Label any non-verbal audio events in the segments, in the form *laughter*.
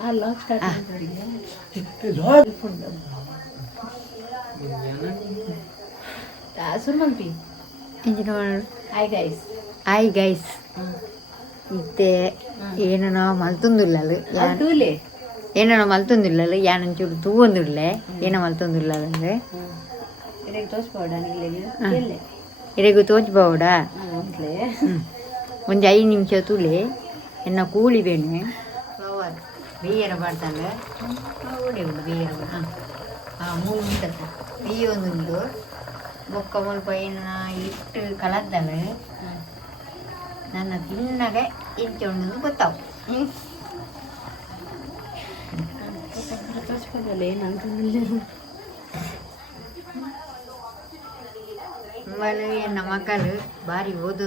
Hi guys ഇത്തേ ഏനോ മലത്തുന്നില്ലേ ఏనో మలతుందిల్లలు Yanam చూడు తువ్వ నుల్లే ఏనో మలతుందిల్లలు ఇరగు తోచిపోవడా ఇరగు తోచిపోవడా కొంచెం ఐదు నిమిషం తులే ఎన్న కూలి వేణు வெய்யரை பார்த்தாங்க ஓடி வந்து வெய்யரை ஆ ஆ மூணு மூட்டை தான் வெய்ய வந்து வந்து மொக்கமல் பையனா இட்டு கலந்தவ நான் தின்னக இன்னைக்கு ஒன்று வந்து கொத்தாவும் ம் என்ன மக்கள் பாரி ஓது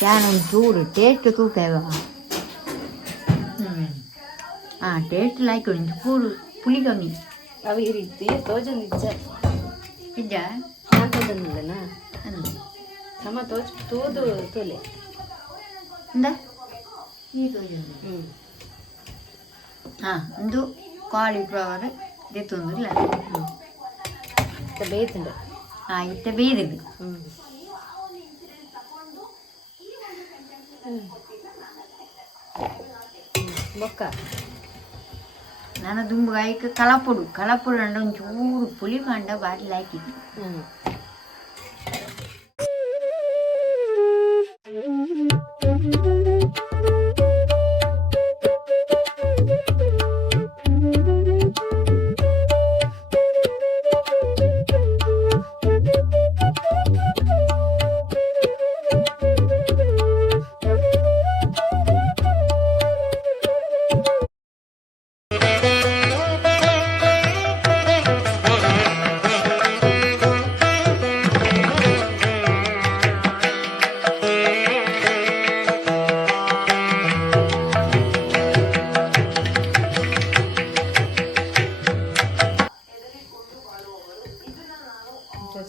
சேனல் ஜூடு டேஸ்ட்டுக்கும் ஃபேவரா ஆ டேஸ்ட் லைக் கொஞ்சம் கூடு புளி கம்மி அவிகிரி தோஜன் இச்சா இச்சா ஆ தோஜன் இல்லைண்ணா சம தோஜ் தூது தோலி இந்த நீ தோஜன் ம் ஆ இந்த காலிஃப்ளவர் இதே தோந்து இல்லை இந்த பேத்துண்டு ஆ இத்த பேதுண்டு ம் బొక్క నన్ను దుంబు కలపడు కలపడు అంటే చూడు పులి మండ వాటి లాకి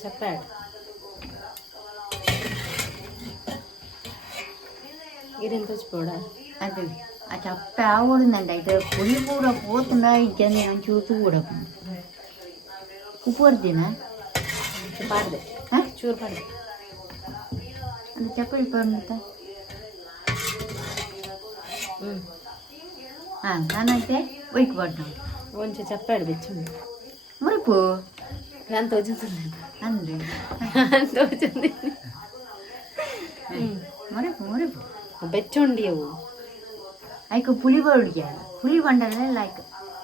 చెప్పాడు ఎంత చూడా అది ఆ చెప్ప ఆవడిందండి అయితే పులి కూడా పోతుందా ఇంకా నేను చూపు కూడా ఉప్పుడు తినా పడదు చూరు పడదు అంటే చెప్పండి పరుణత అయితే వైకి పడ్డా కొంచెం చెప్పాడు తెచ్చు మురుపు ఇలా తోచుతుంది అంతే తోచుంది మరేపు మరేపు బెచ్చండి అయిక పులి పడుక పులి పండగలే లైక్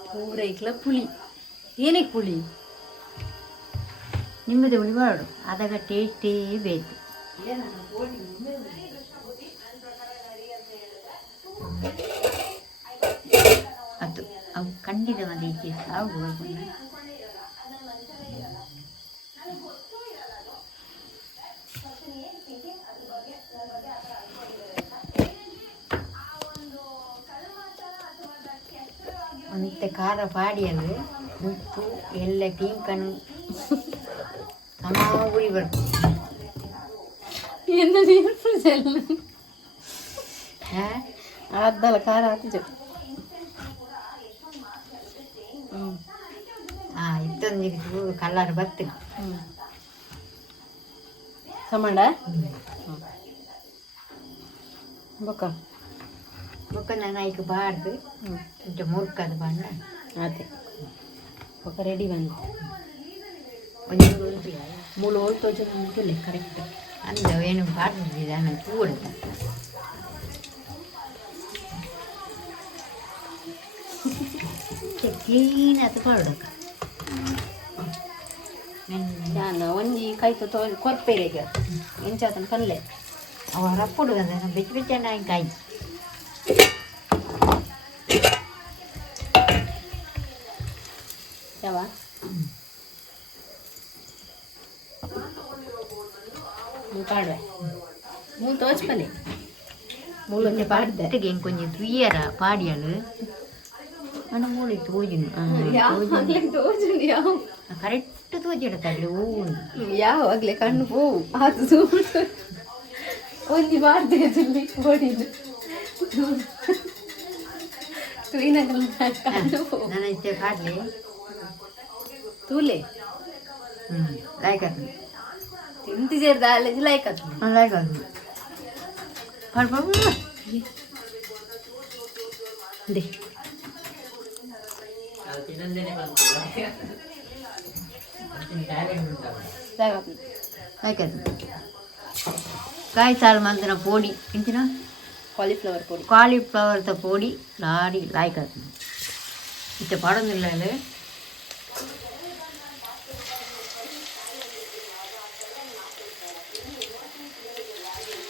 పూరైకుల పులి ఏనే పులి నిమ్మది ఉలి పడు అదగ టేస్టే బేతు అవు కండిగా మంది ఇచ్చేస్తావు இந்த காரை பாடி அது உப்பு எல்லா டீம் கணும் கமாவாக ஊறி வரும் என்ன நீர் செல்லு அதால கார ஆத்துச்சு ஆ இத்தஞ்சிக்கு கல்லாறு பத்து சமாண்டா ரொம்ப ಮುಖಾಯಿಕ ಬಾರ್ದು ಇಂಟ ಮೂರ್ಖ ಅದು ಬಣ್ಣ ಅದೆ ಒಕ ರೆಡಿ ಬಂದು ಮೂಲು ಹೋಲ್ ತೋಚಿ ಕರೆಕ್ಟ್ ಅಂದ ಏನು ಬಾರ್ದಿದ್ದಾನೆ ಕೂಡ ಕ್ಲೀನ್ ಅದು ಮಾಡೋಕ ಒಂಜಿ ಕೈತು ತೋಲ್ ಕೊರ್ಪೇರಿಗೆ ಎಂಚಾತನ ಪಲ್ಲೆ ಅವರ ಅಪ್ಪುಡು ಅಂದ್ರೆ ಬಿಚ್ಚ ಬಿಚ್ಚ ನಾಯಿ ಕಾಯಿ ಬರ್ತಾವ ಯಾವಾಗ್ಲೇ ಕಣ್ಣು ಹೋಗು ಒಂದಿ ಮಾಡ್ದೆ ಕಣ್ಣು ಹೋಗ್ಲಿ तूले लाइक आते तीन तीजेर दाल लेके लाइक आते हैं लाइक आते हैं पर पर दे காய் சாறு மாதிரி போடி என்ன காலிஃப்ளவர் போடி காலிஃப்ளவர்த்த போடி லாடி லாய்க்காது இந்த படம் இல்லை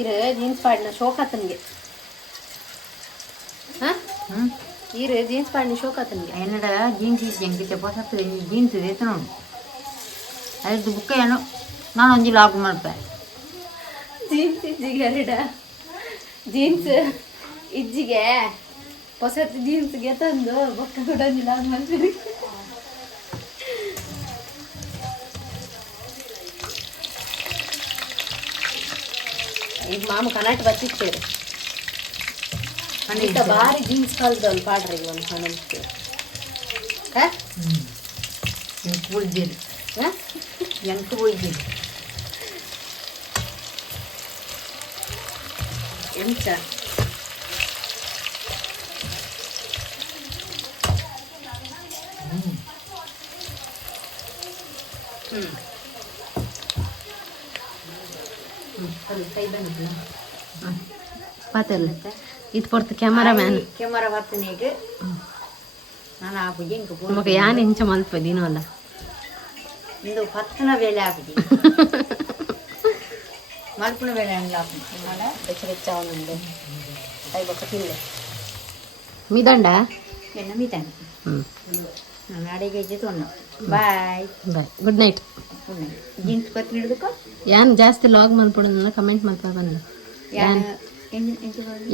இரு ஜீன்ஸ் பேண்ட் நான் ஷோ காத்துங்க இரு ஜீன்ஸ் பேண்ட் நீ ஷோ காத்துங்க என்னடா ஜீன்ஸ் எங்கிட்ட போட்டு ஜீன்ஸ் வேத்தணும் அது புக்க வேணும் நான் அஞ்சு லாக்கு மறுப்பேன் ஜீன்ஸ் இஜிகரடா ஜீன்ஸ் இஜ்ஜிகே பொசத்து ஜீன்ஸ் கேத்தோ பக்க கூட அஞ்சு லாக்கு மறுப்பேன் మామ కనాట వచ్చిచ్చారు అంత భారీ జీన్స్ కలుద్దాం పాడరు ఇవ్వం మనకి ఎంక పూజీలు ఎంక పూజీలు ఎంత Hmm. *laughs* பார்த்துல இது பொறுத்து கேமரா வேணும் கேமரா பார்த்து நீக்கு நல்லா இங்கே போகும் நமக்கு ஏன் நெஞ்ச மாதிரி இப்போ தினம் இல்லை இந்த பத்தின வேலை ஆகுது மறுப்பு வேலை அதனால வச்சு வச்சாவும் இல்லை மீதாண்டா என்ன மீதாண்டா ம் ನಾನು ಅಡಿಗೆ ಜೊತೆ bye bye good night jeans ಪತ್ ಹಿಡಿದಕ್ಕೆ ಏನ್ ಜಾಸ್ತಿ ಲಾಗ್ ಮಲ್ಪಡೋದನ್ನ ಕಮೆಂಟ್ ಮಾಡ್ತಾ ಬಂದು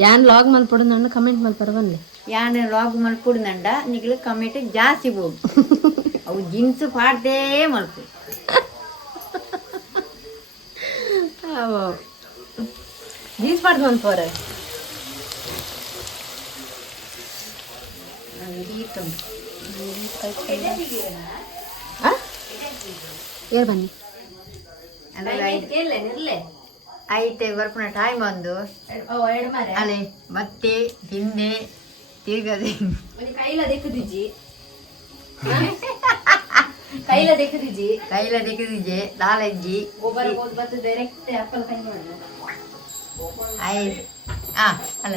ಏನ್ ಲಾಗ್ ಮಲ್ಪಡೋದನ್ನ ಕಮೆಂಟ್ ಮಾಡ್ತಾರೆ ಬಂದು ಯಾನ್ ಲಾಗ್ ಮಲ್ಪಡ್ದಂಡ ನಿಗಳು ಕಮೆಂಟ್ ಜಾಸ್ತಿ ಹೋಗು ಅವು ಜೀನ್ಸ್ ಪಾಡ್ದೇ ಮಲ್ಪು ಜೀನ್ಸ್ ಪಾಡ್ದು ಮಲ್ಪರ ಹೀರ್ ತಂದು ಆಯ್ತು ಹಾ ಅಲ್ಲ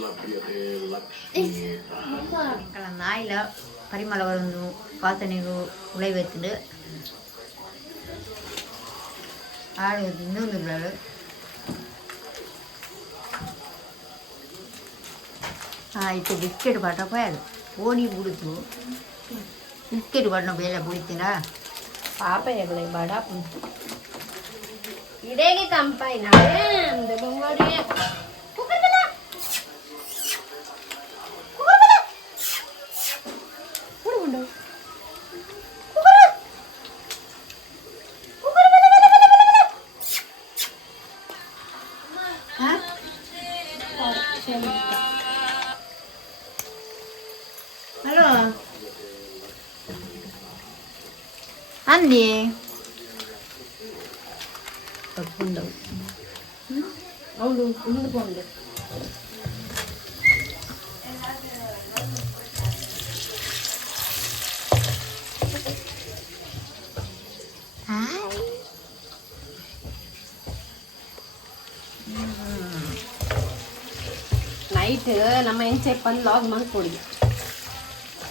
நாயில் பரிமள வரும் பாசனைகள் ஆடு வச்சு இன்னும் பிஸ்கெட் பாட்டா போயாது ஓனி கொடுத்து பிஸ்கெட் பாட்டு போயில பிடித்தினா பாப்பேன் எவ்வளோ பாடா இதே தம்பாய் நான் இந்த பொங்கோடைய Anh đi. con đâu? 安妮，我碰到，嗯，我都我都碰到。Hãy subscribe cho kênh Ghiền Mì Gõ Để không bỏ lỡ những video hấp dẫn